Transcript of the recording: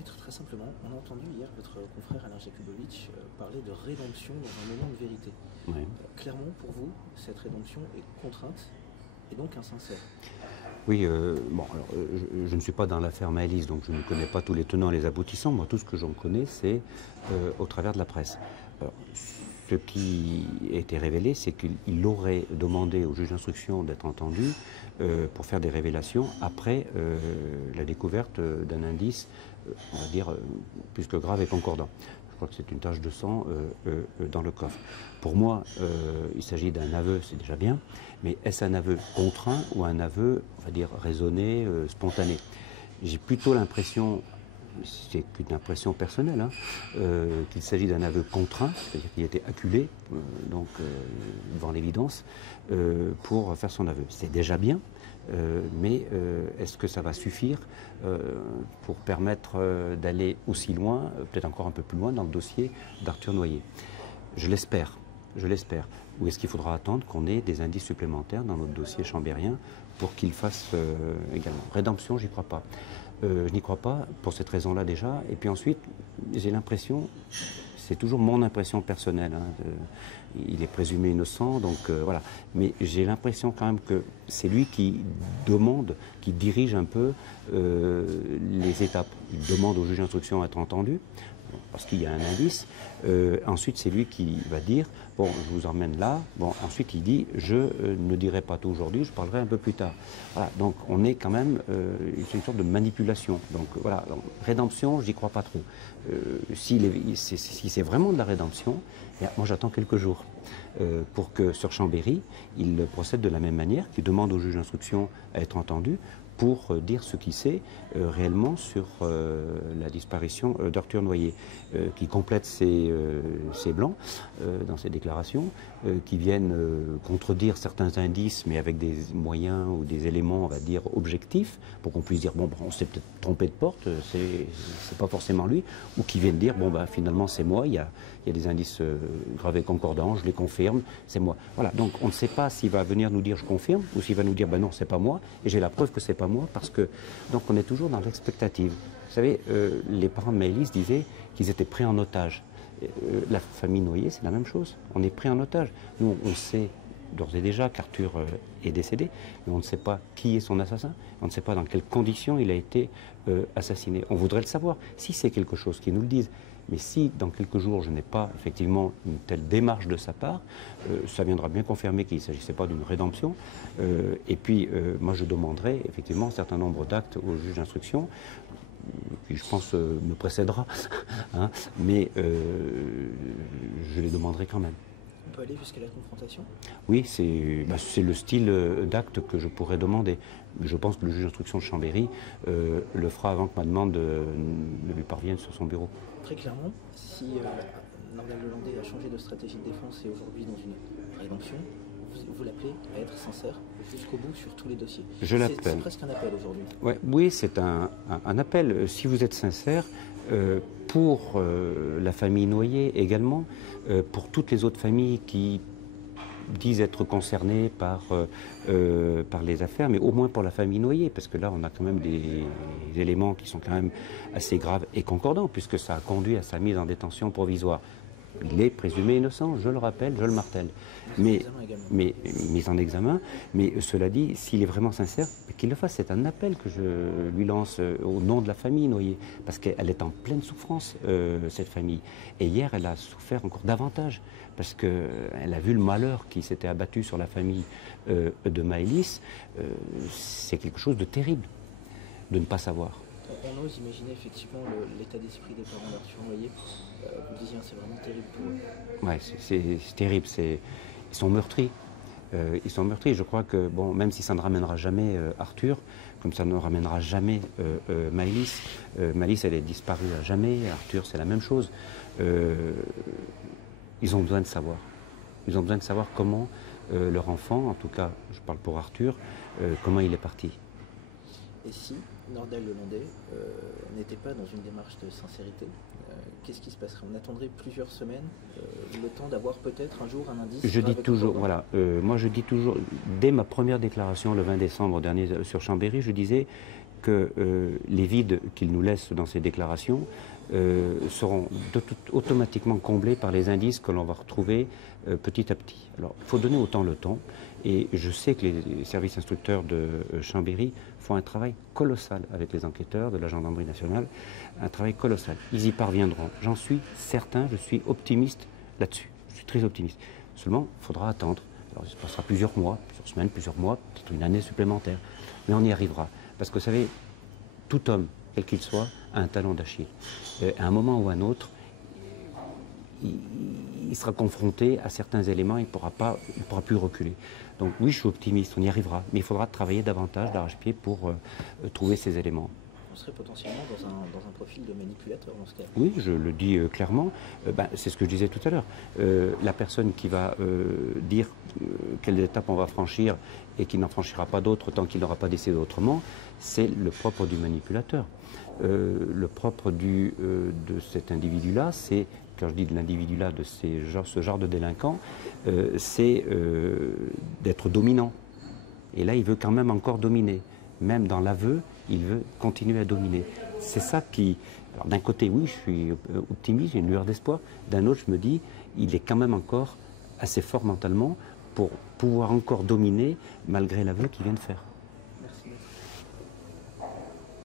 Maître, très simplement, on a entendu hier votre confrère Alain Jakubowicz parler de rédemption dans un moment de vérité. Oui. Clairement, pour vous, cette rédemption est contrainte et donc insincère. Oui, bon, alors, je ne suis pas dans l'affaire Maëlys, donc je ne connais pas tous les tenants et les aboutissants. Moi, tout ce que j'en connais, c'est au travers de la presse. Alors, ce qui a été révélé, c'est qu'il aurait demandé au juge d'instruction d'être entendu pour faire des révélations après la découverte d'un indice, on va dire, plus que grave et concordant. Je crois que c'est une tache de sang dans le coffre. Pour moi, il s'agit d'un aveu, c'est déjà bien, mais est-ce un aveu contraint ou un aveu, on va dire, raisonné, spontané? J'ai plutôt l'impression, c'est qu'une impression personnelle, hein, qu'il s'agit d'un aveu contraint, c'est-à-dire qu'il a été acculé, devant l'évidence, pour faire son aveu. C'est déjà bien, mais est-ce que ça va suffire pour permettre d'aller aussi loin, peut-être encore un peu plus loin dans le dossier d'Arthur Noyer? Je l'espère, je l'espère. Ou est-ce qu'il faudra attendre qu'on ait des indices supplémentaires dans notre dossier chambérien pour qu'il fasse également? Rédemption, j'y crois pas. Je n'y crois pas pour cette raison-là déjà. Et puis ensuite, j'ai l'impression, c'est toujours mon impression personnelle, hein, il est présumé innocent, donc voilà. Mais j'ai l'impression quand même que c'est lui qui demande, qui dirige un peu les étapes. Il demande au juge d'instruction à être entendu, parce qu'il y a un indice. Ensuite, c'est lui qui va dire, bon, je vous emmène là. Bon, ensuite, il dit, je ne dirai pas tout aujourd'hui, je parlerai un peu plus tard. Voilà, donc on est quand même, c'est une sorte de manipulation. Donc voilà, donc, rédemption, j'y crois pas trop. Si c'est vraiment de la rédemption, eh bien, moi j'attends quelques jours pour que sur Chambéry, il procède de la même manière, qu'il demande au juge d'instruction à être entendu, pour dire ce qu'il sait réellement sur la disparition d'Arthur Noyer, qui complète ses blancs dans ses déclarations, qui viennent contredire certains indices, mais avec des moyens ou des éléments, on va dire, objectifs, pour qu'on puisse dire, bon, on s'est peut-être trompé de porte, c'est pas forcément lui, ou qui viennent dire, bon, bah, finalement, c'est moi, il y a des indices graves et concordants, je les confirme, c'est moi. Voilà, donc on ne sait pas s'il va venir nous dire, je confirme, ou s'il va nous dire, ben non, c'est pas moi, et j'ai la preuve que c'est pas moi, parce que, donc on est toujours dans l'expectative. Vous savez, les parents de Maëlys disaient qu'ils étaient pris en otage. La famille Noyer, c'est la même chose. On est pris en otage. Nous, on sait d'ores et déjà qu'Arthur est décédé, mais on ne sait pas qui est son assassin. On ne sait pas dans quelles conditions il a été assassiné. On voudrait le savoir. Si c'est quelque chose qu'ils nous le disent, mais si dans quelques jours je n'ai pas effectivement une telle démarche de sa part, ça viendra bien confirmer qu'il ne s'agissait pas d'une rédemption. Et puis, moi, je demanderai effectivement un certain nombre d'actes au juge d'instruction, qui je pense me précédera, hein, mais je les demanderai quand même. On peut aller jusqu'à la confrontation? Oui, c'est le style d'acte que je pourrais demander. Je pense que le juge d'instruction de Chambéry le fera avant que ma demande ne lui parvienne sur son bureau. Très clairement, si Nordal Lelandais a changé de stratégie de défense et aujourd'hui dans une rédemption, vous l'appelez à être sincère jusqu'au bout sur tous les dossiers. Je l'appelle. C'est presque un appel aujourd'hui. Ouais, oui, c'est un appel. Si vous êtes sincère, pour la famille Noyer également, pour toutes les autres familles qui disent être concernées par les affaires, mais au moins pour la famille Noyer, parce que là, on a quand même des éléments qui sont quand même assez graves et concordants, puisque ça a conduit à sa mise en détention provisoire. Il est présumé innocent, je le rappelle, je le martèle. Mais mise en examen, mais cela dit, s'il est vraiment sincère, qu'il le fasse. C'est un appel que je lui lance au nom de la famille Noyer, parce qu'elle est en pleine souffrance, cette famille. Et hier, elle a souffert encore davantage, parce qu'elle a vu le malheur qui s'était abattu sur la famille de Maëlys. C'est quelque chose de terrible, de ne pas savoir. On ose imaginer effectivement l'état d'esprit des parents d'Arthur Noyer. Vous disiez, c'est vraiment terrible pour eux. Ouais, c'est terrible. Ils sont meurtris. Ils sont meurtris. Je crois que, bon, même si ça ne ramènera jamais Arthur, comme ça ne ramènera jamais Maëlys, Maëlys, elle est disparue à jamais. Arthur, c'est la même chose. Ils ont besoin de savoir. Ils ont besoin de savoir comment leur enfant, en tout cas, je parle pour Arthur, comment il est parti. Et si Nordal Lelandais n'était pas dans une démarche de sincérité, qu'est-ce qui se passerait? On attendrait plusieurs semaines, le temps d'avoir peut-être un jour un indice? Je dis toujours, voilà, moi je dis toujours, dès ma première déclaration le 20 décembre dernier sur Chambéry, je disais, que les vides qu'il nous laisse dans ses déclarations seront automatiquement comblés par les indices que l'on va retrouver petit à petit. Alors, il faut donner autant le temps, et je sais que les services instructeurs de Chambéry font un travail colossal avec les enquêteurs de la gendarmerie nationale, un travail colossal. Ils y parviendront, j'en suis certain, je suis optimiste là-dessus, je suis très optimiste. Seulement, il faudra attendre. Alors, il se passera plusieurs mois, plusieurs semaines, plusieurs mois, peut-être une année supplémentaire, mais on y arrivera. Parce que vous savez, tout homme, quel qu'il soit, a un talon d'Achille. À un moment ou à un autre, il sera confronté à certains éléments, il ne pourra plus reculer. Donc oui, je suis optimiste, on y arrivera, mais il faudra travailler davantage d'arrache-pied pour trouver ces éléments. On serait potentiellement dans un profil de manipulateur dans ce cas. Oui, je le dis clairement. C'est ce que je disais tout à l'heure. La personne qui va dire quelles étapes on va franchir et qui n'en franchira pas d'autres tant qu'il n'aura pas décidé autrement, c'est le propre du manipulateur. Le propre de cet individu-là, c'est, quand je dis de l'individu-là, de ce genre de délinquant, c'est d'être dominant. Et là, il veut quand même encore dominer. Même dans l'aveu, il veut continuer à dominer. C'est ça qui... Alors d'un côté, oui, je suis optimiste, j'ai une lueur d'espoir. D'un autre, je me dis, il est quand même encore assez fort mentalement pour pouvoir encore dominer malgré l'aveu qu'il vient de faire.